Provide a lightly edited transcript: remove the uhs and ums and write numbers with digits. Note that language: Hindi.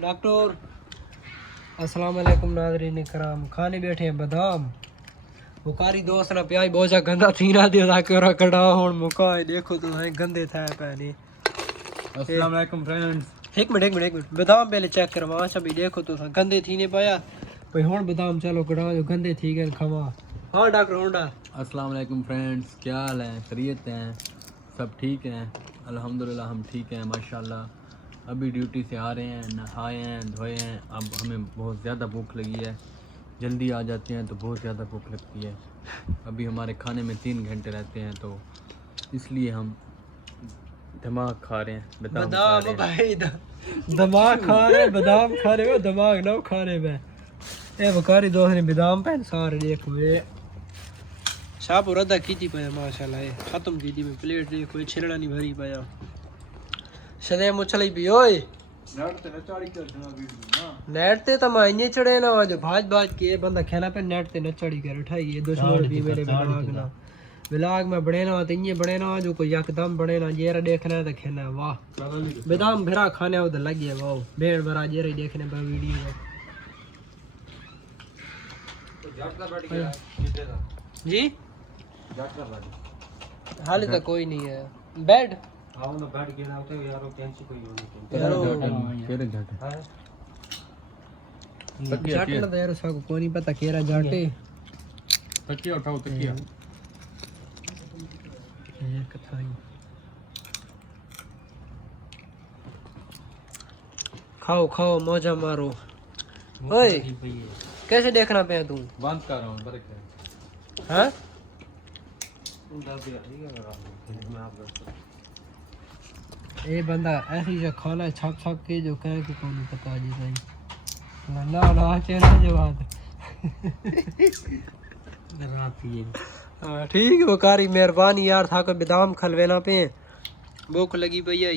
डॉक्टर अस्सलाम वालेकुम नाज़रीन कराम। खाने बैठे हैं बादाम। बुखारी दोस्त ना प्याज बहुत सा गंदा थी ना दियो ताकि और कड़ा हुन मुका देखो तो है गंदे था पैने। अस्सलाम वालेकुम फ्रेंड्स। एक मिनट बादाम पहले चेक करवा सभी देखो तो गंदे थी ने पाया भाई हुन बादाम चलो कड़ा जो गंदे थी गए खवा। हाँ डॉक्टर होंडा। अस्सलाम वालेकुम फ्रेंड्स, क्या हाल है? खैरियत हैं? सब ठीक हैं? अल्हम्दुलिल्लाह हम ठीक हैं माशाल्लाह। अभी ड्यूटी से आ रहे हैं, नहाए हैं, धोए हैं। अब हमें बहुत ज़्यादा भूख लगी है, जल्दी आ जाते हैं तो बहुत ज़्यादा भूख लगती है। अभी हमारे खाने में 3 घंटे रहते हैं तो इसलिए हम दिमाग खा रहे हैं, बादाम भाई दिमाग खा रहे बादाम खा रहे हो दिमाग ना खा रहे मैं ए बुखारी दोस्त ने बादाम पहन सारे देखो ये साहब रद्दा की थी पाया माशाल्लाह ये खत्म की थी मैं प्लेट देखो छिलड़ा नहीं भरी पाया सदे मुछली भी ओए नेट ते तो मैं चढ़े ना जो भाज के बंदा खेला पे नेट ते न चढ़ी कर उठाई ये दुश्मन भी मेरे ब्लॉग में बड़े ना तो ये बड़े ना जो कोई यकदम बड़े ना जेरा देखना है तो खेना वाह बादाम भरा खाने उधर लगी है वाह भेड़ भरा जेरा देखने पर वीडियो में जी हाल तक कोई नहीं है बेड यार उसको कोई नहीं पता केरा जाटे तकिया उठाओ तकिया। खाओ खाओ मौजा मारो। ओए कैसे देखना पे तू बंद कर रहा हूँ बरक हाँ ये बंदा ऐसी जो खाना छप छप के जो कहे कि कौन पता जी सही ना ना चेहरा जो बात हाँ ठीक है बुखारी मेहरबानी यार था को बादाम खलवेना पे भूख लगी भैया।